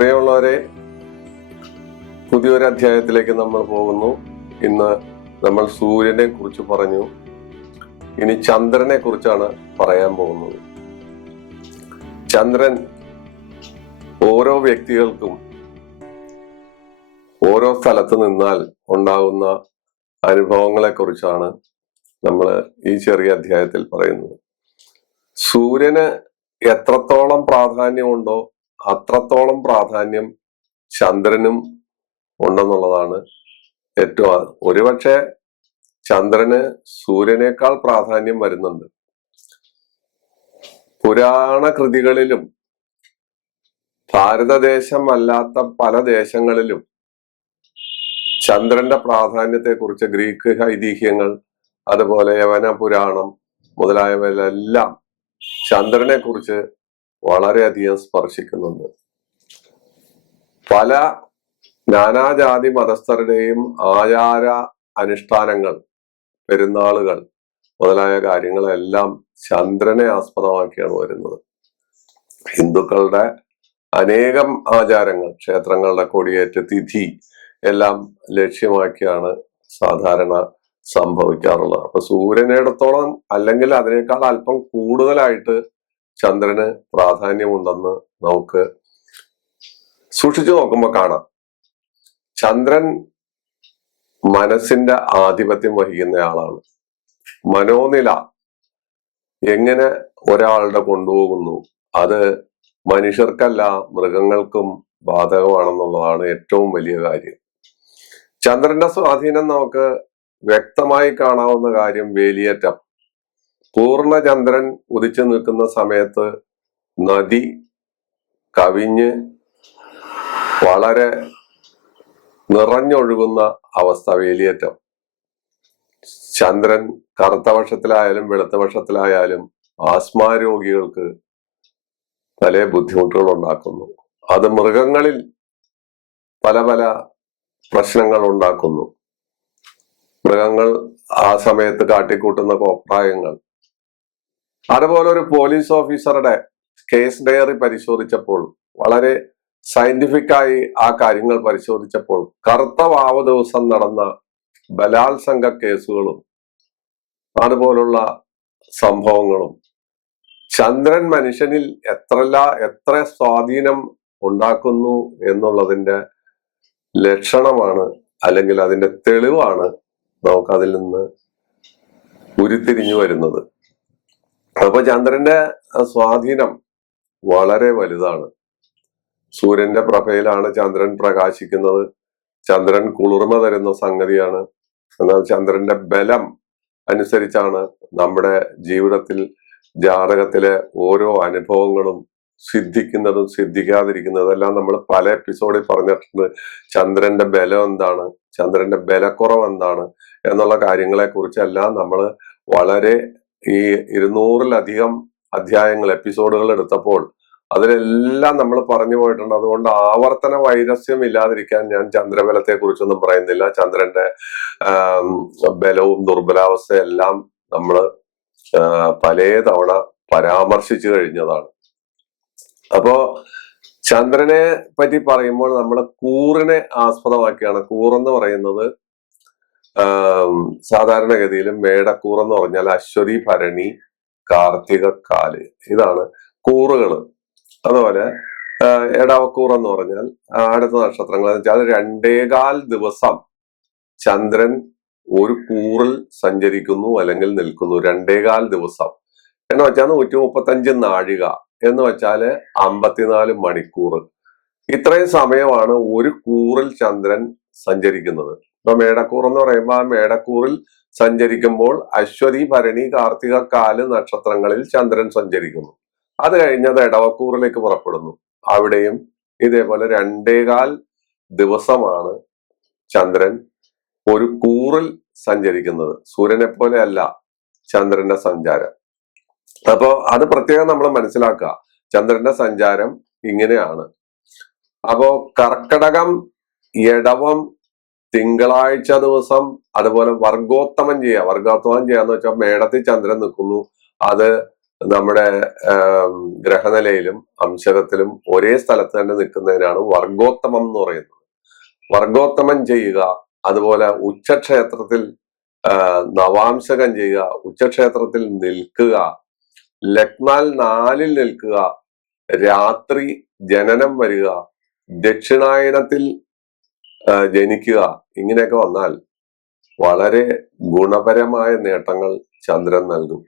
പ്രിയമുള്ളവരെ, പുതിയൊരു അധ്യായത്തിലേക്ക് നമ്മൾ പോകുന്നു. ഇന്ന് നമ്മൾ സൂര്യനെ കുറിച്ച് പറഞ്ഞു. ഇനി ചന്ദ്രനെ കുറിച്ചാണ് പറയാൻ പോകുന്നത്. ചന്ദ്രൻ ഓരോ വ്യക്തികൾക്കും ഓരോ സ്ഥലത്ത് നിന്നാൽ ഉണ്ടാകുന്ന അനുഭവങ്ങളെ കുറിച്ചാണ് നമ്മൾ ഈ ചെറിയ അധ്യായത്തിൽ പറയുന്നത്. സൂര്യന് എത്രത്തോളം പ്രാധാന്യമുണ്ടോ അത്രത്തോളം പ്രാധാന്യം ചന്ദ്രനും ഉണ്ടെന്നുള്ളതാണ് ഏറ്റവും. ഒരുപക്ഷെ ചന്ദ്രന് സൂര്യനേക്കാൾ പ്രാധാന്യം വരുന്നുണ്ട്. പുരാണ കൃതികളിലും ഭാരതദേശം അല്ലാത്ത പല ദേശങ്ങളിലും ചന്ദ്രന്റെ പ്രാധാന്യത്തെ കുറിച്ച് ഗ്രീക്ക് ഐതിഹ്യങ്ങൾ, അതുപോലെ യവന പുരാണം മുതലായവയിലെല്ലാം ചന്ദ്രനെ കുറിച്ച് വളരെയധികം സ്പർശിക്കുന്നുണ്ട്. പല നാനാജാതി മതസ്ഥരുടെയും ആചാര അനുഷ്ഠാനങ്ങൾ, പെരുന്നാളുകൾ മുതലായ കാര്യങ്ങളെല്ലാം ചന്ദ്രനെ ആസ്പദമാക്കിയാണ് വരുന്നത്. ഹിന്ദുക്കളുടെ അനേകം ആചാരങ്ങൾ, ക്ഷേത്രങ്ങളുടെ കൊടിയേറ്റ് തിഥി എല്ലാം ലക്ഷ്യമാക്കിയാണ് സാധാരണ സംഭവിക്കാറുള്ളത്. അപ്പൊ സൂര്യനിടത്തോളം അല്ലെങ്കിൽ അതിനേക്കാൾ അല്പം കൂടുതലായിട്ട് ചന്ദ്രന് പ്രാധാന്യമുണ്ടെന്ന് നമുക്ക് സൂക്ഷിച്ചു നോക്കുമ്പോൾ കാണാം. ചന്ദ്രൻ മനസ്സിന്റെ ആധിപത്യം വഹിക്കുന്നയാളാണ്. മനോനില എങ്ങനെ ഒരാളുടെ കൊണ്ടുപോകുന്നു അത് മനുഷ്യർക്കല്ല മൃഗങ്ങൾക്കും ബാധകമാണെന്നുള്ളതാണ് ഏറ്റവും വലിയ കാര്യം. ചന്ദ്രന്റെ സ്വാധീനം നമുക്ക് വ്യക്തമായി കാണാവുന്ന കാര്യം വേലിയേറ്റം. പൂർണ്ണ ചന്ദ്രൻ ഉദിച്ചു നിൽക്കുന്ന സമയത്ത് നദി കവിഞ്ഞ് വളരെ നിറഞ്ഞൊഴുകുന്ന അവസ്ഥ വേലിയേറ്റം. ചന്ദ്രൻ കറുത്ത പക്ഷത്തിലായാലും വെളുത്ത പക്ഷത്തിലായാലും ആസ്മാ രോഗികൾക്ക് പല ബുദ്ധിമുട്ടുകൾ ഉണ്ടാക്കുന്നു. അത് മൃഗങ്ങളിൽ പല പല പ്രശ്നങ്ങൾ ഉണ്ടാക്കുന്നു. മൃഗങ്ങൾ ആ സമയത്ത് കാട്ടിക്കൂട്ടുന്ന കോപ്രായങ്ങൾ. അതുപോലെ ഒരു പോലീസ് ഓഫീസറുടെ കേസ് ഡയറി പരിശോധിച്ചപ്പോൾ, വളരെ സയന്റിഫിക്കായി ആ കാര്യങ്ങൾ പരിശോധിച്ചപ്പോൾ, കറുത്ത വാവ് ദിവസം നടന്ന ബലാത്സംഗ കേസുകളും അതുപോലുള്ള സംഭവങ്ങളും ചന്ദ്രൻ മനുഷ്യനിൽ എത്ര സ്വാധീനം ഉണ്ടാക്കുന്നു എന്നുള്ളതിന്റെ ലക്ഷണമാണ്, അല്ലെങ്കിൽ അതിന്റെ തെളിവാണ് നമുക്കതിൽ നിന്ന് ഉരുത്തിരിഞ്ഞു വരുന്നത്. അപ്പൊ ചന്ദ്രന്റെ സ്വാധീനം വളരെ വലുതാണ്. സൂര്യന്റെ പ്രഭയിലാണ് ചന്ദ്രൻ പ്രകാശിക്കുന്നത്. ചന്ദ്രൻ കുളിർമ തരുന്ന സംഗതിയാണ്. എന്നാൽ ചന്ദ്രന്റെ ബലം അനുസരിച്ചാണ് നമ്മുടെ ജീവിതത്തിൽ ജാതകത്തിലെ ഓരോ അനുഭവങ്ങളും സിദ്ധിക്കുന്നതും സിദ്ധിക്കാതിരിക്കുന്നതും എല്ലാം നമ്മൾ പല എപ്പിസോഡിൽ പറഞ്ഞിട്ടുണ്ട്. ചന്ദ്രന്റെ ബലം എന്താണ്, ചന്ദ്രന്റെ ബലക്കുറവ് എന്താണ് എന്നുള്ള കാര്യങ്ങളെ കുറിച്ചെല്ലാം നമ്മൾ വളരെ ഈ 200-ലധികം അധ്യായങ്ങൾ, എപ്പിസോഡുകൾ എടുത്തപ്പോൾ അതിലെല്ലാം നമ്മൾ പറഞ്ഞു പോയിട്ടുണ്ട്. അതുകൊണ്ട് ആവർത്തന വൈരസ്യം ഇല്ലാതിരിക്കാൻ ഞാൻ ചന്ദ്രബലത്തെ കുറിച്ചൊന്നും പറയുന്നില്ല. ചന്ദ്രന്റെ ബലവും ദുർബലാവസ്ഥയെല്ലാം നമ്മൾ പല തവണ പരാമർശിച്ചു കഴിഞ്ഞതാണ്. അപ്പോ ചന്ദ്രനെ പറ്റി പറയുമ്പോൾ നമ്മൾ കൂറിനെ ആസ്പദമാക്കിയാണ്. കൂറെന്ന് പറയുന്നത് സാധാരണഗതിയിലും മേടക്കൂർ എന്ന് പറഞ്ഞാൽ അശ്വതി, ഭരണി, കാർത്തിക, കാല്, ഇതാണ് കൂറുകൾ. അതുപോലെ എടവക്കൂർ എന്ന് പറഞ്ഞാൽ അടുത്ത നക്ഷത്രങ്ങൾ എന്ന് വെച്ചാൽ 2.25 ദിവസം ചന്ദ്രൻ ഒരു കൂറിൽ സഞ്ചരിക്കുന്നു അല്ലെങ്കിൽ നിൽക്കുന്നു. 2.25 ദിവസം എന്ന് വെച്ചാൽ 135 നാഴിക എന്ന് വെച്ചാല് 54 മണിക്കൂർ. ഇത്രയും സമയമാണ് ഒരു കൂറിൽ ചന്ദ്രൻ സഞ്ചരിക്കുന്നത്. ഇപ്പൊ മേടക്കൂർ എന്ന് പറയുമ്പോൾ ആ മേടക്കൂറിൽ സഞ്ചരിക്കുമ്പോൾ അശ്വതി, ഭരണി, കാർത്തിക, കാല് നക്ഷത്രങ്ങളിൽ ചന്ദ്രൻ സഞ്ചരിക്കുന്നു. അത് കഴിഞ്ഞത് എടവക്കൂറിലേക്ക് പുറപ്പെടുന്നു. അവിടെയും ഇതേപോലെ 2.25 ദിവസമാണ് ചന്ദ്രൻ ഒരു കൂറിൽ സഞ്ചരിക്കുന്നത്. സൂര്യനെ പോലെ അല്ല ചന്ദ്രന്റെ സഞ്ചാരം. അപ്പോ അത് പ്രത്യേകം നമ്മൾ മനസ്സിലാക്കുക. ചന്ദ്രന്റെ സഞ്ചാരം ഇങ്ങനെയാണ്. അപ്പോ കർക്കടകം, എടവം, തിങ്കളാഴ്ച ദിവസം, അതുപോലെ വർഗോത്തമം ചെയ്യാന്ന് വെച്ചാൽ മേടത്തിൽ ചന്ദ്രൻ നിൽക്കുന്നു. അത് നമ്മുടെ ഗ്രഹനിലയിലും അംശകത്തിലും ഒരേ സ്ഥലത്ത് തന്നെ നിൽക്കുന്നതിനാണ് വർഗോത്തമം എന്ന് പറയുന്നത്. വർഗോത്തമം ചെയ്യുക, അതുപോലെ ഉച്ചക്ഷേത്രത്തിൽ നവാംശകം ചെയ്യുക, ഉച്ചക്ഷേത്രത്തിൽ നിൽക്കുക, ലഗ്നാൽ 4-ൽ നിൽക്കുക, രാത്രി ജനനം വരിക, ദക്ഷിണായനത്തിൽ ജനിക്കുക, ഇങ്ങനെയൊക്കെ വന്നാൽ വളരെ ഗുണപരമായ നേട്ടങ്ങൾ ചന്ദ്രൻ നൽകും.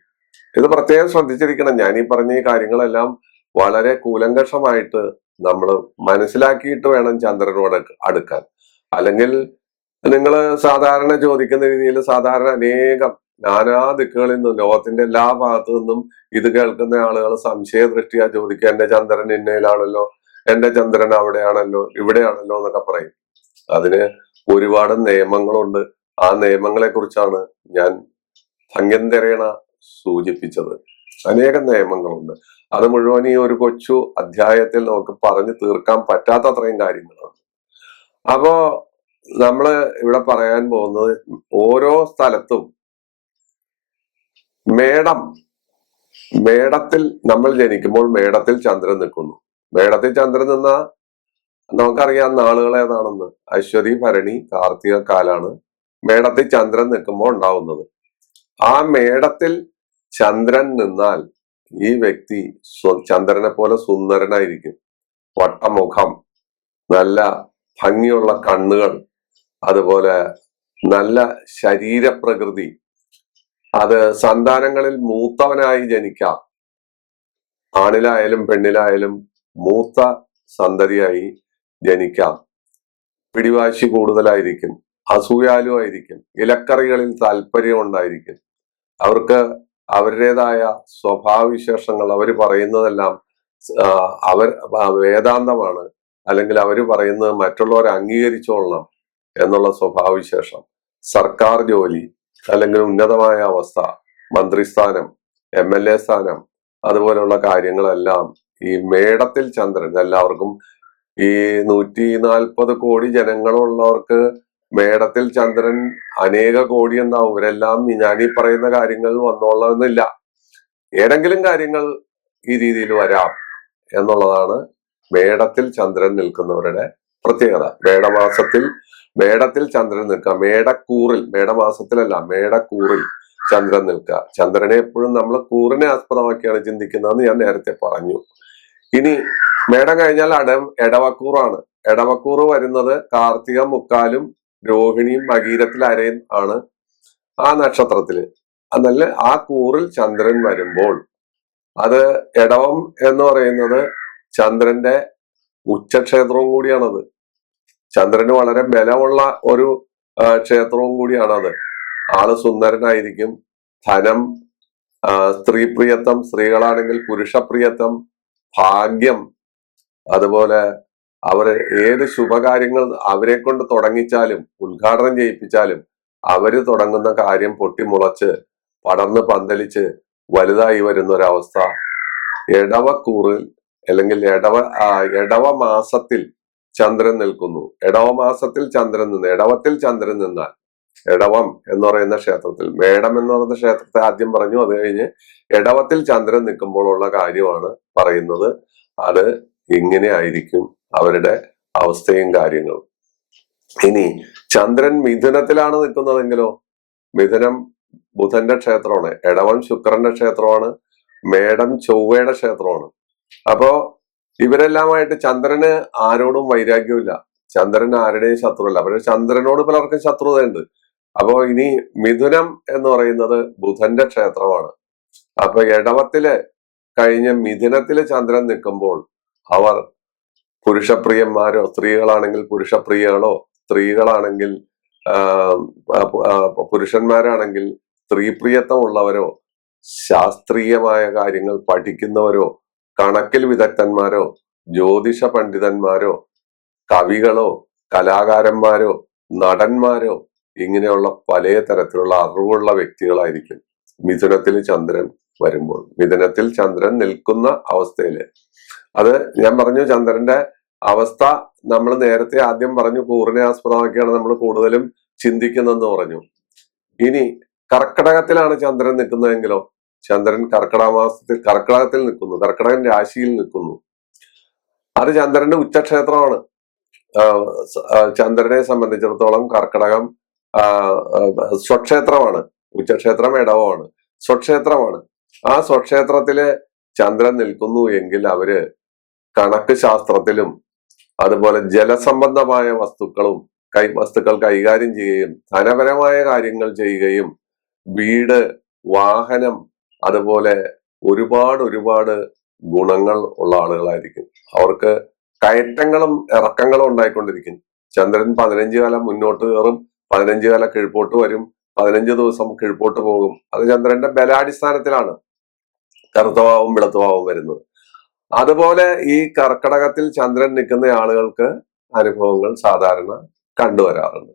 ഇത് പ്രത്യേകം ശ്രദ്ധിച്ചിരിക്കണം. ഞാൻ ഈ പറഞ്ഞ ഈ കാര്യങ്ങളെല്ലാം വളരെ കൂലങ്കഷമായിട്ട് നമ്മൾ മനസ്സിലാക്കിയിട്ട് വേണം ചന്ദ്രനോട് അടുക്കാൻ. അല്ലെങ്കിൽ നിങ്ങൾ സാധാരണ ചോദിക്കുന്ന രീതിയിൽ സാധാരണ അനേകം നാനാ ദിക്കുകളിൽ നിന്നും ലോകത്തിന്റെ എല്ലാ ഭാഗത്തു നിന്നും ഇത് കേൾക്കുന്ന ആളുകൾ സംശയ ദൃഷ്ടിയാ ചോദിക്കുക, എന്റെ ചന്ദ്രൻ ഇന്നയിലാണല്ലോ, എന്റെ ചന്ദ്രൻ അവിടെയാണല്ലോ, ഇവിടെയാണല്ലോ എന്നൊക്കെ പറയും. അതിന് ഒരുപാട് നിയമങ്ങളുണ്ട്. ആ നിയമങ്ങളെ കുറിച്ചാണ് ഞാൻ ഭംഗ്യന്തരേണ സൂചിപ്പിച്ചത്. അനേകം നിയമങ്ങളുണ്ട്. അത് മുഴുവൻ ഈ ഒരു കൊച്ചു അധ്യായത്തിൽ നമുക്ക് പറഞ്ഞു തീർക്കാൻ പറ്റാത്തത്രയും കാര്യങ്ങളാണ്. അപ്പോ നമ്മള് ഇവിടെ പറയാൻ പോകുന്നത്, ഓരോ സ്ഥലത്തും മേടത്തിൽ നമ്മൾ ജനിക്കുമ്പോൾ മേടത്തിൽ ചന്ദ്രൻ നിൽക്കുന്നു. മേടത്തിൽ ചന്ദ്രൻ നിന്ന നമുക്കറിയാം നാളുകൾ ഏതാണെന്ന്. അശ്വതി, ഭരണി, കാർത്തിക കാലാണ് മേടത്തിൽ ചന്ദ്രൻ നിൽക്കുമ്പോൾ ഉണ്ടാവുന്നത്. ആ മേടത്തിൽ ചന്ദ്രൻ നിന്നാൽ ഈ വ്യക്തി ചന്ദ്രനെ പോലെ സുന്ദരനായിരിക്കും. വട്ടമുഖം, നല്ല ഭംഗിയുള്ള കണ്ണുകൾ, അതുപോലെ നല്ല ശരീരപ്രകൃതി. അത് സന്താനങ്ങളിൽ മൂത്തവനായി ജനിക്കാം. ആണിലായാലും പെണ്ണിലായാലും മൂത്ത സന്തതിയായി ജനിക്കാം. പിടിവാശി കൂടുതലായിരിക്കും, അസൂയാലുമായിരിക്കും, ഇലക്കറികളിൽ താല്പര്യം ഉണ്ടായിരിക്കും. അവർക്ക് അവരുടേതായ സ്വഭാവവിശേഷങ്ങൾ, അവർ പറയുന്നതെല്ലാം വേദാന്തമാണ്, അല്ലെങ്കിൽ അവർ പറയുന്നത് മറ്റുള്ളവരെ അംഗീകരിച്ചോളണം എന്നുള്ള സ്വഭാവവിശേഷം. സർക്കാർ ജോലി, അല്ലെങ്കിൽ ഉന്നതമായ അവസ്ഥ, മന്ത്രിസ്ഥാനം, MLA സ്ഥാനം, അതുപോലെയുള്ള കാര്യങ്ങളെല്ലാം ഈ മേടത്തിൽ ചന്ദ്രൻ. എല്ലാവർക്കും ഈ 140 കോടി ജനങ്ങളുള്ളവർക്ക് മേടത്തിൽ ചന്ദ്രൻ അനേക കോടി ഉണ്ടാവും. ഇവരെല്ലാം ഞാൻ ഈ പറയുന്ന കാര്യങ്ങൾ വന്നോളന്നില്ല. ഏതെങ്കിലും കാര്യങ്ങൾ ഈ രീതിയിൽ വരാം എന്നുള്ളതാണ് മേടത്തിൽ ചന്ദ്രൻ നിൽക്കുന്നവരുടെ പ്രത്യേകത. മേടത്തിൽ ചന്ദ്രൻ നിൽക്കുക, മേടക്കൂറിൽ, മേടമാസത്തിലല്ല, മേടക്കൂറിൽ ചന്ദ്രൻ നിൽക്കുക. ചന്ദ്രനെ എപ്പോഴും നമ്മൾ കൂറിനെ ആസ്പദമാക്കിയാണ് ചിന്തിക്കുന്നതെന്ന് ഞാൻ നേരത്തെ പറഞ്ഞു. ഇനി മേടം കഴിഞ്ഞാൽ എടവക്കൂറാണ്. എടവക്കൂറ് വരുന്നത് കാർത്തിക മുക്കാലും രോഹിണിയും മകീരത്തിൽ അരയും ആണ് ആ നക്ഷത്രത്തില്. എന്നല്ല, ആ കൂറിൽ ചന്ദ്രൻ വരുമ്പോൾ അത് എടവം എന്ന് പറയുന്നത് ചന്ദ്രന്റെ ഉച്ചക്ഷേത്രവും കൂടിയാണത്. ചന്ദ്രന് വളരെ ബലമുള്ള ഒരു ക്ഷേത്രവും കൂടിയാണത്. ആള് സുന്ദരനായിരിക്കും. ധനം, സ്ത്രീപ്രിയത്വം, സ്ത്രീകളാണെങ്കിൽ പുരുഷപ്രിയത്വം, ഭാഗ്യം, അതുപോലെ അവര് ഏത് ശുഭകാര്യങ്ങൾ അവരെ കൊണ്ട് തുടങ്ങിച്ചാലും ഉദ്ഘാടനം ചെയ്യിപ്പിച്ചാലും അവര് തുടങ്ങുന്ന കാര്യം പൊട്ടിമുളച്ച് പടർന്ന് പന്തലിച്ച് വലുതായി വരുന്ന ഒരവസ്ഥ എടവക്കൂറിൽ അല്ലെങ്കിൽ എടവ മാസത്തിൽ ചന്ദ്രൻ നിൽക്കുന്നു. എടവമാസത്തിൽ ചന്ദ്രൻ നിന്ന്, എടവത്തിൽ ചന്ദ്രൻ നിന്നാൽ, എടവം എന്ന് പറയുന്ന ക്ഷേത്രത്തിൽ, മേടം എന്ന് പറയുന്ന ക്ഷേത്രത്തെ ആദ്യം പറഞ്ഞു, അത് കഴിഞ്ഞ് എടവത്തിൽ ചന്ദ്രൻ നിൽക്കുമ്പോഴുള്ള കാര്യമാണ് പറയുന്നത്. അത് ഇങ്ങനെ ആയിരിക്കും അവരുടെ അവസ്ഥയും കാര്യങ്ങളും. ഇനി ചന്ദ്രൻ മിഥുനത്തിലാണ് നിൽക്കുന്നതെങ്കിലോ, മിഥുനം ബുധന്റെ ക്ഷേത്രമാണ്, എടവം ശുക്രന്റെ ക്ഷേത്രമാണ്, മേടം ചൊവ്വയുടെ ക്ഷേത്രമാണ്. അപ്പോ ഇവരെല്ലാമായിട്ട് ചന്ദ്രന് ആരോടും വൈരാഗ്യമില്ല, ചന്ദ്രൻ ആരുടെയും ശത്രുവല്ല. പക്ഷെ ചന്ദ്രനോട് പലർക്കും ശത്രുതയുണ്ട്. അപ്പോ ഇനി മിഥുനം എന്ന് പറയുന്നത് ബുധന്റെ ക്ഷേത്രമാണ്. അപ്പൊ എടവത്തില് കഴിഞ്ഞ് മിഥുനത്തില് ചന്ദ്രൻ നിൽക്കുമ്പോൾ അവർ പുരുഷപ്രിയന്മാരോ, സ്ത്രീകളാണെങ്കിൽ പുരുഷപ്രിയകളോ, സ്ത്രീകളാണെങ്കിൽ പുരുഷന്മാരാണെങ്കിൽ സ്ത്രീപ്രിയത്വമുള്ളവരോ, ശാസ്ത്രീയമായ കാര്യങ്ങൾ പഠിക്കുന്നവരോ, കണക്കിൽ വിദഗ്ധന്മാരോ, ജ്യോതിഷ പണ്ഡിതന്മാരോ, കവികളോ, കലാകാരന്മാരോ, നടന്മാരോ, ഇങ്ങനെയുള്ള പല തരത്തിലുള്ള അറിവുള്ള വ്യക്തികളായിരിക്കും മിഥുനത്തിൽ ചന്ദ്രൻ വരുമ്പോൾ. മിഥുനത്തിൽ ചന്ദ്രൻ നിൽക്കുന്ന അവസ്ഥയില്, അത് ഞാൻ പറഞ്ഞു ചന്ദ്രന്റെ അവസ്ഥ നമ്മൾ നേരത്തെ ആദ്യം പറഞ്ഞു കൂറിനെ ആസ്പദമാക്കിയാണ് നമ്മൾ കൂടുതലും ചിന്തിക്കുന്നതെന്ന് പറഞ്ഞു. ഇനി കർക്കിടകത്തിലാണ് ചന്ദ്രൻ നിൽക്കുന്നതെങ്കിലോ, ചന്ദ്രൻ കർക്കിടകത്തിൽ നിൽക്കുന്നു, കർക്കിടകൻ രാശിയിൽ നിൽക്കുന്നു. അത് ചന്ദ്രന്റെ ഉച്ചക്ഷേത്രമാണ്. ചന്ദ്രനെ സംബന്ധിച്ചിടത്തോളം കർക്കിടകം സ്വക്ഷേത്രമാണ്. ഉച്ചക്ഷേത്രം ഇടവമാണ്, സ്വക്ഷേത്രമാണ്. ആ സ്വക്ഷേത്രത്തില് ചന്ദ്രൻ നിൽക്കുന്നു എങ്കിൽ അവര് കണക്ക് ശാസ്ത്രത്തിലും അതുപോലെ ജലസംബന്ധമായ വസ്തുക്കൾ കൈകാര്യം ചെയ്യുകയും ധനപരമായ കാര്യങ്ങൾ ചെയ്യുകയും വീട്, വാഹനം, അതുപോലെ ഒരുപാട് ഗുണങ്ങൾ ഉള്ള ആളുകളായിരിക്കും. അവർക്ക് കയറ്റങ്ങളും ഇറക്കങ്ങളും ഉണ്ടായിക്കൊണ്ടിരിക്കും. ചന്ദ്രൻ 15 കാലം മുന്നോട്ട് കയറും, 15 കാലം കീഴ്പോട്ട് വരും, 15 ദിവസം കീഴ്പോട്ട് പോകും. അത് ചന്ദ്രന്റെ ബലാടിസ്ഥാനത്തിലാണ് കറുത്തവാവും വെളുത്തവാവും വരുന്നത്. അതുപോലെ ഈ കർക്കിടകത്തിൽ ചന്ദ്രൻ നിൽക്കുന്ന ആളുകൾക്ക് അനുഭവങ്ങൾ സാധാരണ കണ്ടുവരാറുണ്ട്.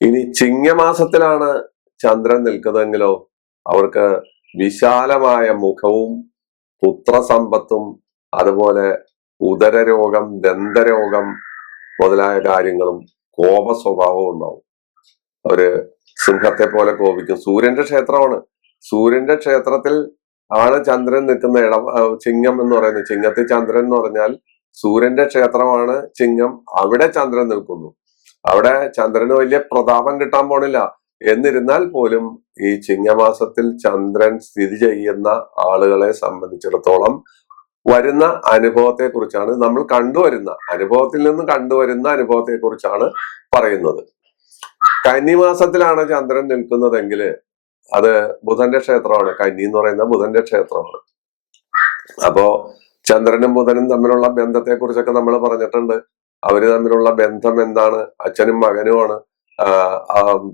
ഇനി ചിങ്ങമാസത്തിലാണ് ചന്ദ്രൻ നിൽക്കുന്നതെങ്കിലോ അവർക്ക് വിശാലമായ മുഖവും പുത്രസമ്പത്തും അതുപോലെ ഉദരരോഗം, ദന്തരോഗം മുതലായ കാര്യങ്ങളും കോപ സ്വഭാവവും ഉണ്ടാവും. അവര് സിംഹത്തെ പോലെ കോപിക്കും. സൂര്യന്റെ ക്ഷേത്രമാണ്. സൂര്യന്റെ ക്ഷേത്രത്തിൽ ആണ് ചന്ദ്രൻ നിൽക്കുന്ന ചിങ്ങം എന്ന് പറയുന്നത്. ചിങ്ങത്തിൽ ചന്ദ്രൻ എന്ന് പറഞ്ഞാൽ സൂര്യന്റെ ക്ഷേത്രമാണ് ചിങ്ങം. അവിടെ ചന്ദ്രൻ നിൽക്കുന്നു. അവിടെ ചന്ദ്രന് വലിയ പ്രതാപം കിട്ടാൻ പോണില്ല. എന്നിരുന്നാൽ പോലും ഈ ചിങ്ങമാസത്തിൽ ചന്ദ്രൻ സ്ഥിതി ചെയ്യുന്ന ആളുകളെ സംബന്ധിച്ചിടത്തോളം വരുന്ന അനുഭവത്തെ കുറിച്ചാണ് നമ്മൾ അനുഭവത്തിൽ നിന്ന് കണ്ടുവരുന്ന അനുഭവത്തെ കുറിച്ചാണ് പറയുന്നത്. കന്നിമാസത്തിലാണ് ചന്ദ്രൻ നിൽക്കുന്നതെങ്കിൽ അത് ബുധന്റെ ക്ഷേത്രമാണ്. കന്നി എന്ന് പറയുന്ന ബുധന്റെ ക്ഷേത്രമാണ്. അപ്പോ ചന്ദ്രനും ബുധനും തമ്മിലുള്ള ബന്ധത്തെ കുറിച്ചൊക്കെ നമ്മൾ പറഞ്ഞിട്ടുണ്ട്. അവര് തമ്മിലുള്ള ബന്ധം എന്താണ്? അച്ഛനും മകനുമാണ്.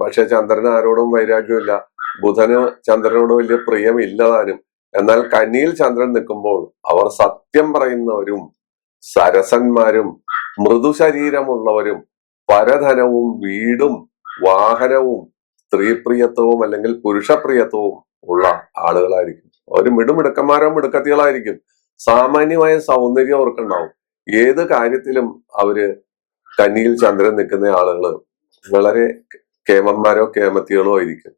പക്ഷെ ചന്ദ്രന് ആരോടും വൈരാഗ്യമില്ല. ബുധന് ചന്ദ്രനോട് വലിയ പ്രിയമില്ലതാനും. എന്നാൽ കന്നിയിൽ ചന്ദ്രൻ നിൽക്കുമ്പോൾ അവർ സത്യം പറയുന്നവരും സരസന്മാരും മൃദുശരീരമുള്ളവരും പരധനവും വീടും വാഹനവും സ്ത്രീപ്രിയത്വവും അല്ലെങ്കിൽ പുരുഷപ്രിയത്വവും ഉള്ള ആളുകളായിരിക്കും. അവർ മിടുക്കന്മാരോ മിടുക്കത്തികളായിരിക്കും. സാമാന്യമായ സൗന്ദര്യം അവർക്കുണ്ടാവും. ഏത് കാര്യത്തിലും അവര് കന്നിയിൽ ചന്ദ്രൻ നിൽക്കുന്ന ആളുകള് വളരെ കേമന്മാരോ കേമത്തികളോ ആയിരിക്കും.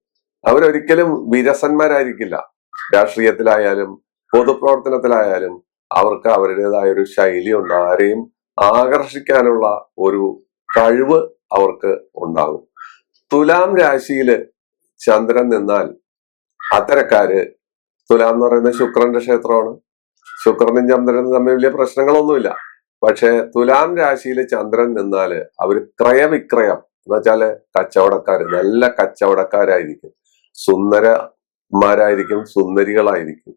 അവരൊരിക്കലും വിരസന്മാരായിരിക്കില്ല. രാഷ്ട്രീയത്തിലായാലും പൊതുപ്രവർത്തനത്തിലായാലും അവർക്ക് അവരുടേതായ ഒരു ശൈലി ഉണ്ട്. ആരെയും ആകർഷിക്കാനുള്ള ഒരു കഴിവ് അവർക്ക് ഉണ്ടാകും. തുലാം രാശിയില് ചന്ദ്രൻ നിന്നാൽ അത്തരക്കാര്, തുലാം എന്ന് പറയുന്നത് ശുക്രന്റെ ക്ഷേത്രമാണ്. ശുക്രനും ചന്ദ്രനും തമ്മിൽ വലിയ പ്രശ്നങ്ങളൊന്നുമില്ല. പക്ഷെ തുലാം രാശിയിൽ ചന്ദ്രൻ നിന്നാല് അവര് ക്രയവിക്രയം എന്ന് വെച്ചാല് കച്ചവടക്കാര്, നല്ല കച്ചവടക്കാരായിരിക്കും, സുന്ദരന്മാരായിരിക്കും, സുന്ദരികളായിരിക്കും,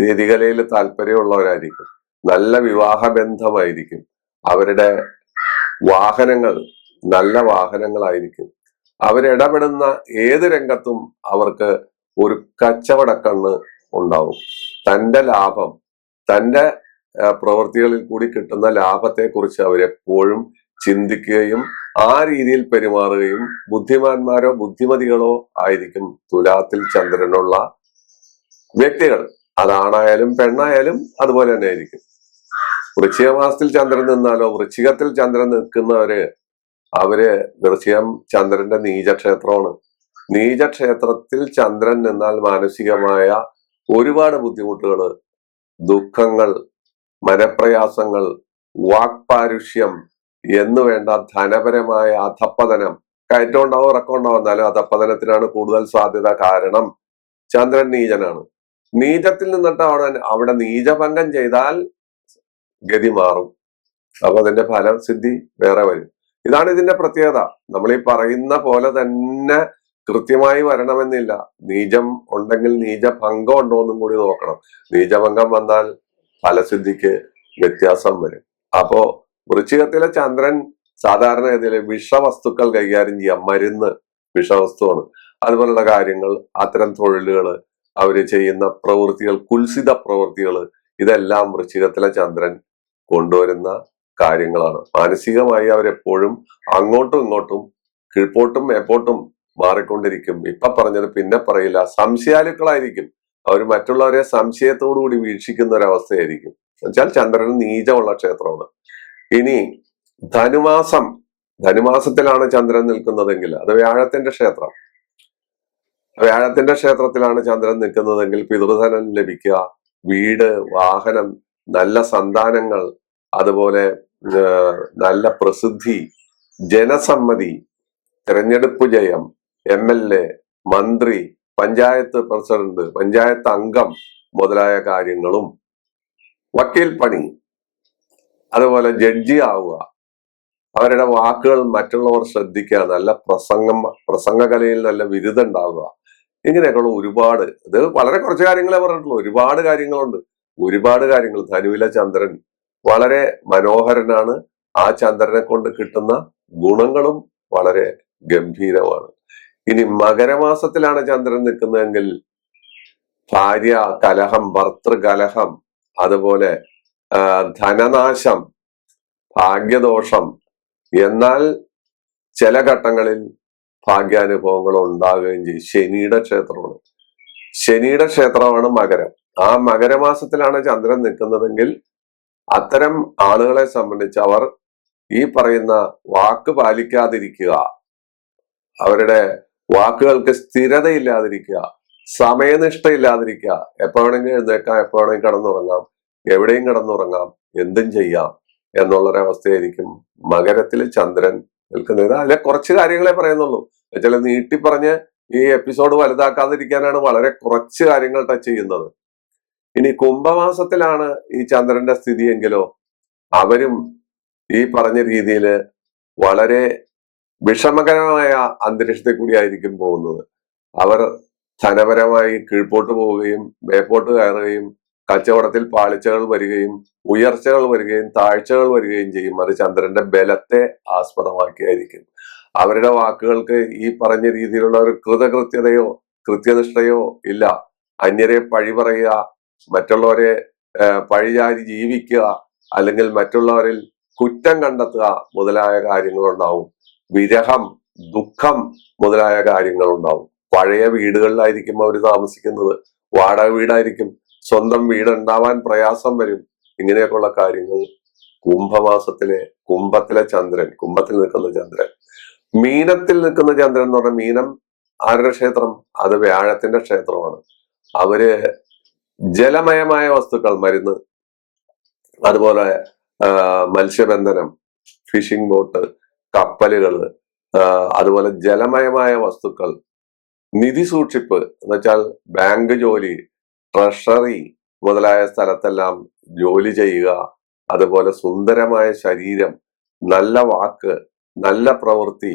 രീതികലയിൽ താല്പര്യമുള്ളവരായിരിക്കും, നല്ല വിവാഹ ബന്ധമായിരിക്കും. അവരുടെ വാഹനങ്ങൾ നല്ല വാഹനങ്ങളായിരിക്കും. അവരിടപെടുന്ന ഏത് രംഗത്തും അവർക്ക് ഒരു കച്ചവടക്കണ്ണ് ഉണ്ടാവും. തന്റെ ലാഭം, തന്റെ പ്രവൃത്തികളിൽ കൂടി കിട്ടുന്ന ലാഭത്തെ കുറിച്ച് അവരെപ്പോഴും ചിന്തിക്കുകയും ആ രീതിയിൽ പെരുമാറുകയും ബുദ്ധിമാന്മാരോ ബുദ്ധിമതികളോ ആയിരിക്കും തുലാത്തിൽ ചന്ദ്രനുള്ള വ്യക്തികൾ. അതാണായാലും പെണ്ണായാലും അതുപോലെ തന്നെ ആയിരിക്കും. വൃശ്ചിക മാസത്തിൽ ചന്ദ്രൻ നിന്നാലോ, വൃശ്ചികത്തിൽ ചന്ദ്രൻ നിൽക്കുന്നവര് വൃശ്ചികം ചന്ദ്രന്റെ നീചക്ഷേത്രമാണ്. നീചക്ഷേത്രത്തിൽ ചന്ദ്രൻ നിന്നാൽ മാനസികമായ ഒരുപാട് ബുദ്ധിമുട്ടുകള്, ദുഃഖങ്ങൾ, മനപ്രയാസങ്ങൾ, വാക്പാരുഷ്യം എന്ന് വേണ്ട ധനപരമായ അധപ്പതനം, കയറ്റം ഉണ്ടാവും ഇറക്കം ഉണ്ടാവും, എന്നാലും അധപ്പതനത്തിനാണ് കൂടുതൽ സാധ്യത. കാരണം ചന്ദ്രൻ നീചനാണ്. നീചത്തിൽ നിന്നിട്ട് അവിടെ നീചഭംഗം ചെയ്താൽ ഗതി മാറും. അപ്പൊ അതിന്റെ ഫലസിദ്ധി വേറെ വരും. ഇതാണ് ഇതിന്റെ പ്രത്യേകത. നമ്മൾ ഈ പറയുന്ന പോലെ തന്നെ കൃത്യമായി വരണമെന്നില്ല. നീചം ഉണ്ടെങ്കിൽ നീചഭംഗം ഉണ്ടോ എന്നും കൂടി നോക്കണം. നീചഭംഗം വന്നാൽ ഫലസിദ്ധിക്ക് വ്യത്യാസം വരും. അപ്പോ വൃശ്ചികത്തിലെ ചന്ദ്രൻ സാധാരണ ഗതിയില് വിഷവസ്തുക്കൾ കൈകാര്യം ചെയ്യാം. മരുന്ന് വിഷവസ്തുവാണ്. അതുപോലുള്ള കാര്യങ്ങൾ, അത്തരം തൊഴിലുകള്, അവര് ചെയ്യുന്ന പ്രവൃത്തികൾ, കുൽസിത പ്രവൃത്തികള്, ഇതെല്ലാം വൃശ്ചികത്തിലെ ചന്ദ്രൻ കൊണ്ടുവരുന്ന കാര്യങ്ങളാണ്. മാനസികമായി അവരെപ്പോഴും അങ്ങോട്ടും ഇങ്ങോട്ടും കീഴ്പോട്ടും മേപ്പോട്ടും മാറിക്കൊണ്ടിരിക്കും. ഇപ്പൊ പറഞ്ഞത് പിന്നെ പറയില്ല. സംശയാലുക്കളായിരിക്കും. അവർ മറ്റുള്ളവരെ സംശയത്തോടുകൂടി വീക്ഷിക്കുന്ന ഒരവസ്ഥയായിരിക്കും. എന്നുവെച്ചാൽ ചന്ദ്രൻ നീചമുള്ള ക്ഷേത്രമാണ്. ഇനി ധനുമാസത്തിലാണ് ചന്ദ്രൻ നിൽക്കുന്നതെങ്കിൽ അത് വ്യാഴത്തിന്റെ ക്ഷേത്രം. വ്യാഴത്തിന്റെ ക്ഷേത്രത്തിലാണ് ചന്ദ്രൻ നിൽക്കുന്നതെങ്കിൽ പിതൃധനം ലഭിക്കുക, വീട്, വാഹനം, നല്ല സന്താനങ്ങൾ, അതുപോലെ നല്ല പ്രസിദ്ധി, ജനസമ്മതി, തെരഞ്ഞെടുപ്പ് ജയം, MLA, മന്ത്രി, പഞ്ചായത്ത് പ്രസിഡന്റ്, പഞ്ചായത്ത് അംഗം മുതലായ കാര്യങ്ങളും, വക്കീൽ പണി, അതുപോലെ ജഡ്ജി ആവുക, അവരുടെ വാക്കുകൾ മറ്റുള്ളവർ ശ്രദ്ധിക്കുക, നല്ല പ്രസംഗകലയിൽ നല്ല ബിരുദം ഉണ്ടാവുക, ഇങ്ങനെയൊക്കെയുള്ള ഒരുപാട്, ഇത് വളരെ കുറച്ച് കാര്യങ്ങളെ പറഞ്ഞിട്ടുള്ളൂ, ഒരുപാട് കാര്യങ്ങളുണ്ട്. ഒരുപാട് കാര്യങ്ങൾ. ധനുവിലെ ചന്ദ്രൻ വളരെ മനോഹരനാണ്. ആ ചന്ദ്രനെ കൊണ്ട് കിട്ടുന്ന ഗുണങ്ങളും വളരെ ഗംഭീരമാണ്. ഇനി മകരമാസത്തിലാണ് ചന്ദ്രൻ നിൽക്കുന്നതെങ്കിൽ ഭാര്യ കലഹം, ഭർത്തൃകലഹം, അതുപോലെ ധനനാശം, ഭാഗ്യദോഷം, എന്നാൽ ചില ഘട്ടങ്ങളിൽ ഭാഗ്യാനുഭവങ്ങൾ ഉണ്ടാകുകയും ചെയ്യും. ശനിയുടെ ക്ഷേത്രമാണ്. ശനിയുടെ ക്ഷേത്രമാണ് മകരം. ആ മകരമാസത്തിലാണ് ചന്ദ്രൻ നിൽക്കുന്നതെങ്കിൽ അത്തരം ആളുകളെ സംബന്ധിച്ച് അവർ ഈ പറയുന്ന വാക്ക് പാലിക്കാതിരിക്കുക, അവരുടെ വാക്കുകൾക്ക് സ്ഥിരതയില്ലാതിരിക്കുക, സമയനിഷ്ഠയില്ലാതിരിക്കുക, എപ്പോ വേണമെങ്കിലും എഴുന്നേക്കാം, എപ്പോ വേണമെങ്കിൽ കിടന്നുറങ്ങാം, എവിടെയും കിടന്നുറങ്ങാം, എന്തും ചെയ്യാം എന്നുള്ളൊരവസ്ഥയായിരിക്കും മകരത്തിൽ ചന്ദ്രൻ നിൽക്കുന്നത്. അതിലെ കുറച്ച് കാര്യങ്ങളെ പറയുന്നുള്ളൂ. ചില നീട്ടി പറഞ്ഞ് ഈ എപ്പിസോഡ് വലുതാക്കാതിരിക്കാനാണ് വളരെ കുറച്ച് കാര്യങ്ങൾ ടച്ച് ചെയ്യുന്നത്. ഇനി കുംഭമാസത്തിലാണ് ഈ ചന്ദ്രന്റെ സ്ഥിതിയെങ്കിലോ അവരും ഈ പറഞ്ഞ രീതിയിൽ വളരെ വിഷമകരമായ അന്തരീക്ഷത്തിൽ കൂടിയായിരിക്കും പോകുന്നത്. അവർ ധനപരമായി കീഴ്പോട്ട് പോവുകയും മേപ്പോട്ട് കയറുകയും കച്ചവടത്തിൽ പാളിച്ചകൾ വരികയും ഉയർച്ചകൾ വരികയും താഴ്ചകൾ വരികയും ചെയ്യും. അത് ചന്ദ്രന്റെ ബലത്തെ ആസ്പദമാക്കിയായിരിക്കും. അവരുടെ വാക്കുകൾക്ക് ഈ പറഞ്ഞ രീതിയിലുള്ള ഒരു കൃതകൃത്യതയോ കൃത്യനിഷ്ഠയോ ഇല്ല. അന്യരെ പഴി പറയുക, മറ്റുള്ളവരെ പഴിചാരി ജീവിക്കുക, അല്ലെങ്കിൽ മറ്റുള്ളവരിൽ കുറ്റം കണ്ടെത്തുക മുതലായ കാര്യങ്ങളുണ്ടാവും. വിരഹം, ദുഃഖം മുതലായ കാര്യങ്ങളുണ്ടാവും. പഴയ വീടുകളിലായിരിക്കും അവർ താമസിക്കുന്നത്, വാടക വീടായിരിക്കും, സ്വന്തം വീട് ഉണ്ടാവാൻ പ്രയാസം വരും. ഇങ്ങനെയൊക്കെയുള്ള കാര്യങ്ങൾ കുംഭത്തിലെ ചന്ദ്രൻ, കുംഭത്തിൽ നിൽക്കുന്ന ചന്ദ്രൻ. മീനത്തിൽ നിൽക്കുന്ന ചന്ദ്രൻ എന്ന് പറഞ്ഞാൽ, മീനം ആരുടെ ക്ഷേത്രം? അത് വ്യാഴത്തിന്റെ ക്ഷേത്രമാണ്. അവര് ജലമയമായ വസ്തുക്കൾ, മരുന്ന്, അതുപോലെ മത്സ്യബന്ധനം, ഫിഷിംഗ് ബോട്ട്, കപ്പലുകള്, അതുപോലെ ജലമയമായ വസ്തുക്കൾ, നിധി സൂക്ഷിപ്പ് എന്ന് വെച്ചാൽ ബാങ്ക് ജോലി, ട്രഷറി മുതലായ സ്ഥലത്തെല്ലാം ജോലി ചെയ്യുക, അതുപോലെ സുന്ദരമായ ശരീരം, നല്ല വാക്ക്, നല്ല പ്രവൃത്തി,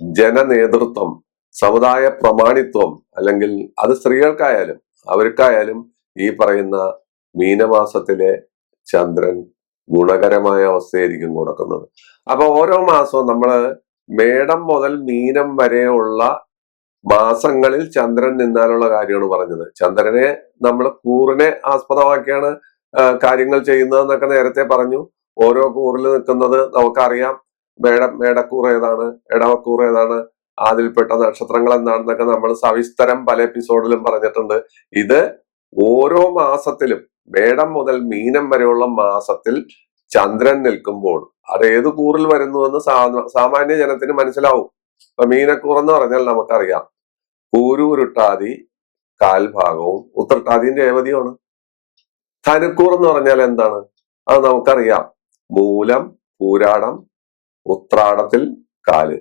ജനനേതൃത്വം, സമുദായ പ്രമാണിത്വം, അല്ലെങ്കിൽ അത് സ്ത്രീകൾക്കായാലും അവർക്കായാലും ഈ പറയുന്ന മീനമാസത്തിലെ ചന്ദ്രൻ ഗുണകരമായ അവസ്ഥയായിരിക്കും കൊടുക്കുന്നത്. അപ്പൊ ഓരോ മാസവും നമ്മള് മേടം മുതൽ മീനം വരെയുള്ള മാസങ്ങളിൽ ചന്ദ്രൻ നിന്നാലുള്ള കാര്യമാണ് പറഞ്ഞത്. ചന്ദ്രനെ നമ്മൾ കൂറിനെ ആസ്പദമാക്കിയാണ് കാര്യങ്ങൾ ചെയ്യുന്നതെന്നൊക്കെ നേരത്തെ പറഞ്ഞു. ഓരോ കൂറിൽ നിൽക്കുന്നത് നമുക്കറിയാം. മേടക്കൂർ ഏതാണ്, ഇടവക്കൂർ ഏതാണ്, അതിൽപ്പെട്ട നക്ഷത്രങ്ങൾ എന്താണെന്നൊക്കെ നമ്മൾ സവിസ്തരം പല എപ്പിസോഡിലും പറഞ്ഞിട്ടുണ്ട്. ഇത് ഓരോ മാസത്തിലും മേടം മുതൽ മീനം വരെയുള്ള മാസത്തിൽ ചന്ദ്രൻ നിൽക്കുമ്പോൾ അത് ഏത് കൂറിൽ വരുന്നുവെന്ന് സാമാന്യ ജനത്തിന് മനസ്സിലാവും. ഇപ്പൊ മീനക്കൂർ എന്ന് പറഞ്ഞാൽ നമുക്കറിയാം, പൂരൂരുട്ടാതി കാൽഭാഗവും ഉത്രട്ടാതിയും രേവതിയുമാണ്. ധനുക്കൂർ എന്ന് പറഞ്ഞാൽ എന്താണ്? അത് നമുക്കറിയാം, മൂലം, പൂരാടം, ഉത്രാടത്തിൽ കാല്,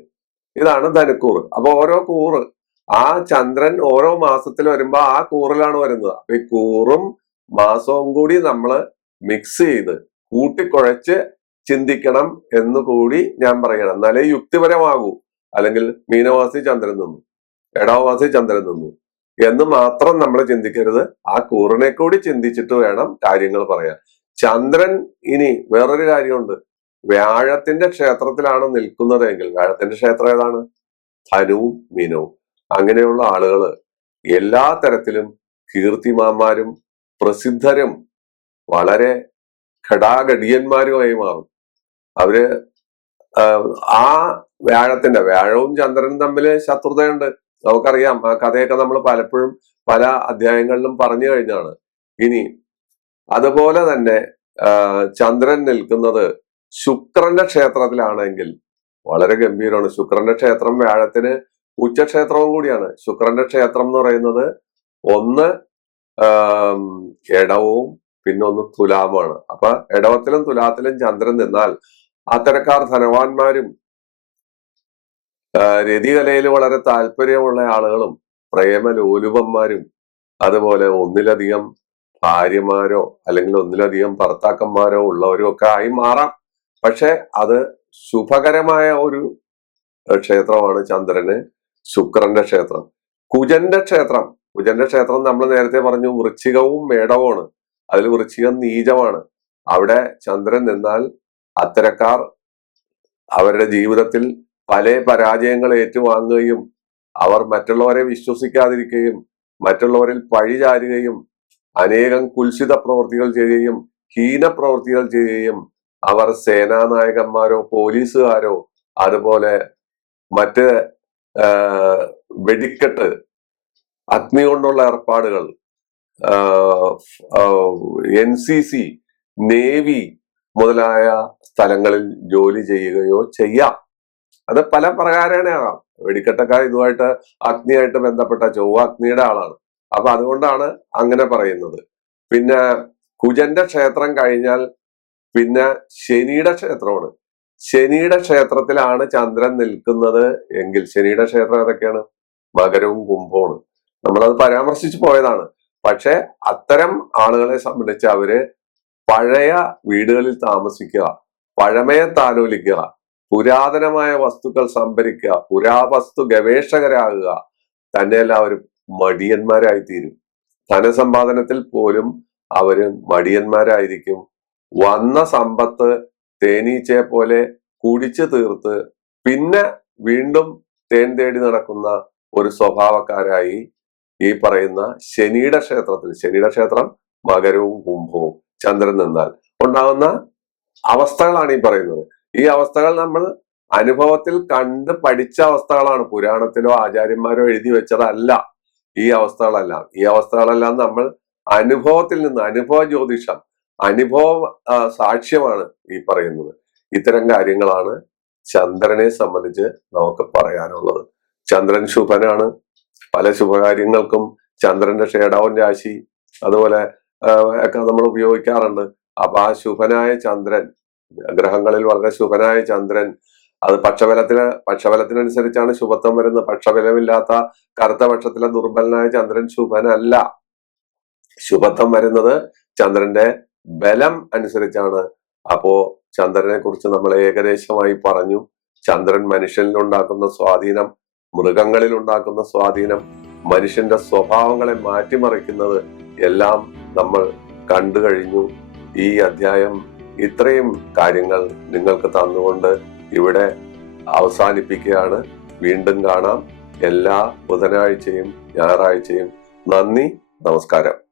ഇതാണ് ധനുക്കൂർ. അപ്പൊ ഓരോ കൂറ് ആ ചന്ദ്രൻ ഓരോ മാസത്തിൽ വരുമ്പോ ആ കൂറിലാണ് വരുന്നത്. അപ്പൊ ഈ കൂറും മാസവും കൂടി നമ്മൾ മിക്സ് ചെയ്ത് കൂട്ടിക്കുഴച്ച് ചിന്തിക്കണം എന്ന് കൂടി ഞാൻ പറയണം. എന്നാലേ യുക്തിപരമാകൂ. അല്ലെങ്കിൽ മീനവാസി ചന്ദ്രൻ നിന്നു, ഇടവവാസി ചന്ദ്രൻ നിന്നു എന്ന് മാത്രം നമ്മൾ ചിന്തിക്കരുത്. ആ കൂറിനെ കൂടി ചിന്തിച്ചിട്ട് വേണം കാര്യങ്ങൾ പറയാൻ. ചന്ദ്രൻ ഇനി വേറൊരു കാര്യമുണ്ട്. വ്യാഴത്തിന്റെ ക്ഷേത്രത്തിലാണ് നിൽക്കുന്നതെങ്കിൽ, വ്യാഴത്തിന്റെ ക്ഷേത്രം ഏതാണ്? ധനുവും മീനവും. അങ്ങനെയുള്ള ആളുകള് എല്ലാ തരത്തിലും കീർത്തിമാന്മാരും പ്രസിദ്ധരും വളരെ ഘടാഘടിയന്മാരുമായി മാറും. അവര് ആ വ്യാഴവും ചന്ദ്രനും തമ്മിൽ ശത്രുതയുണ്ട്, നമുക്കറിയാം. ആ കഥയൊക്കെ നമ്മൾ പലപ്പോഴും പല അധ്യായങ്ങളിലും പറഞ്ഞു കഴിഞ്ഞാണ്. ഇനി അതുപോലെ തന്നെ ചന്ദ്രൻ നിൽക്കുന്നത് ശുക്രന്റെ ക്ഷേത്രത്തിലാണെങ്കിൽ വളരെ ഗംഭീരമാണ്. ശുക്രന്റെ ക്ഷേത്രം വ്യാഴത്തിന് ഉച്ചക്ഷേത്രവും കൂടിയാണ്. ശുക്രന്റെ ക്ഷേത്രം എന്ന് പറയുന്നത് ഒന്ന് ഇടവും പിന്നെ ഒന്ന് തുലാമാണ്. അപ്പൊ ഇടവത്തിലും തുലാത്തിലും ചന്ദ്രൻ നിന്നാൽ അത്തരക്കാർ ധനവാന്മാരും രതികലയിൽ വളരെ താല്പര്യമുള്ള ആളുകളും പ്രേമലോലുപന്മാരും അതുപോലെ ഒന്നിലധികം ഭാര്യമാരോ അല്ലെങ്കിൽ ഒന്നിലധികം ഭർത്താക്കന്മാരോ ഉള്ളവരും ഒക്കെ ആയി മാറാം. പക്ഷെ അത് ശുഭകരമായ ഒരു ക്ഷേത്രമാണ് ചന്ദ്രന് ശുക്രന്റെ ക്ഷേത്രം. കുജന്റെ ക്ഷേത്രം നമ്മൾ നേരത്തെ പറഞ്ഞു വൃശ്ചികവും മേടവുമാണ്. അതിൽ വൃശ്ചികം നീചമാണ്. അവിടെ ചന്ദ്രൻ നിന്നാൽ അത്തരക്കാർ അവരുടെ ജീവിതത്തിൽ പല പരാജയങ്ങൾ ഏറ്റുവാങ്ങുകയും അവർ മറ്റുള്ളവരെ വിശ്വസിക്കാതിരിക്കുകയും മറ്റുള്ളവരിൽ പഴി ചാരുകയും അനേകം കുൽസിത പ്രവൃത്തികൾ ചെയ്യുകയും ഹീന പ്രവൃത്തികൾ ചെയ്യുകയും അവർ സേനാനായകന്മാരോ പോലീസുകാരോ അതുപോലെ മറ്റ് വെടിക്കെട്ട് അഗ്നി കൊണ്ടുള്ള ഏർപ്പാടുകൾ NCC നേവി മുതലായ സ്ഥലങ്ങളിൽ ജോലി ചെയ്യുകയോ ചെയ്യാം. അത് പല പ്രകാരേണയാകാം. വെടിക്കെട്ടൊക്കെ ഇതുമായിട്ട് അഗ്നിയായിട്ട് ബന്ധപ്പെട്ട ചൊവ്വ അഗ്നിയുടെ ആളാണ്. അപ്പൊ അതുകൊണ്ടാണ് അങ്ങനെ പറയുന്നത്. പിന്നെ കുജന്റെ ക്ഷേത്രം കഴിഞ്ഞാൽ പിന്നെ ശനിയുടെ ക്ഷേത്രമാണ്. ശനിയുടെ ക്ഷേത്രത്തിലാണ് ചന്ദ്രൻ നിൽക്കുന്നത് എങ്കിൽ ശനിയുടെ ക്ഷേത്രം ഏതൊക്കെയാണ്? മകരവും കുംഭവുമാണ്. നമ്മളത് പരാമർശിച്ചു പോയതാണ്. പക്ഷെ അത്തരം ആളുകളെ സംബന്ധിച്ച് അവര് പഴയ വീടുകളിൽ താമസിക്കുക, പഴമയെ താലോലിക്കുക, പുരാതനമായ വസ്തുക്കൾ സംഭരിക്കുക, പുരാവസ്തു ഗവേഷകരാകുക, തന്നെ എല്ലാവരും മടിയന്മാരായി തീരും. ധനസമ്പാദനത്തിൽ പോലും അവര് മടിയന്മാരായിരിക്കും. വന്ന സമ്പത്ത് തേനീച്ചയെ പോലെ കുടിച്ചു തീർത്ത് പിന്നെ വീണ്ടും തേൻ തേടി നടക്കുന്ന ഒരു സ്വഭാവക്കാരായി ഈ പറയുന്ന ശനിയുടെ ക്ഷേത്രം മകരവും കുംഭവും ചന്ദ്രൻ നിന്നാൽ ഉണ്ടാകുന്ന അവസ്ഥകളാണ് ഈ പറയുന്നത്. ഈ അവസ്ഥകൾ നമ്മൾ അനുഭവത്തിൽ കണ്ട് പഠിച്ച അവസ്ഥകളാണ്. പുരാണത്തിലോ ആചാര്യന്മാരോ എഴുതി വെച്ചതല്ല ഈ അവസ്ഥകളെല്ലാം നമ്മൾ അനുഭവത്തിൽ നിന്ന്, അനുഭവ ജ്യോതിഷം, അനുഭവ സാക്ഷ്യമാണ് ഈ പറയുന്നത്. ഇത്തരം കാര്യങ്ങളാണ് ചന്ദ്രനെ സംബന്ധിച്ച് നമുക്ക് പറയാനുള്ളത്. ചന്ദ്രൻ ശുഭനാണ്. പല ശുഭകാര്യങ്ങൾക്കും ചന്ദ്രന്റെ ഷേഡാവൻ രാശി അതുപോലെ ഒക്കെ നമ്മൾ ഉപയോഗിക്കാറുണ്ട്. അപ്പൊ ആ ശുഭനായ ചന്ദ്രൻ, ഗ്രഹങ്ങളിൽ വളരെ ശുഭനായ ചന്ദ്രൻ, അത് പക്ഷബലത്തിനനുസരിച്ചാണ് ശുഭത്വം വരുന്നത്. പക്ഷബലമില്ലാത്ത കറുത്ത പക്ഷത്തിലെ ദുർബലനായ ചന്ദ്രൻ ശുഭനല്ല. ശുഭത്വം വരുന്നത് ചന്ദ്രന്റെ ബലം അനുസരിച്ചാണ്. അപ്പോ ചന്ദ്രനെ കുറിച്ച് നമ്മൾ ഏകദേശമായി പറഞ്ഞു. ചന്ദ്രൻ മനുഷ്യനിൽ ഉണ്ടാക്കുന്ന സ്വാധീനം, മൃഗങ്ങളിൽ ഉണ്ടാക്കുന്ന സ്വാധീനം, മനുഷ്യന്റെ സ്വഭാവങ്ങളെ മാറ്റിമറിക്കുന്നത് എല്ലാം നമ്മൾ കണ്ടു കഴിഞ്ഞു. ഈ അധ്യായം ഇത്രയും കാര്യങ്ങൾ നിങ്ങൾക്ക് തന്നുകൊണ്ട് ഇവിടെ അവസാനിപ്പിക്കുകയാണ്. വീണ്ടും കാണാം എല്ലാ ബുധനാഴ്ചയും ഞായറാഴ്ചയും. നന്ദി, നമസ്കാരം.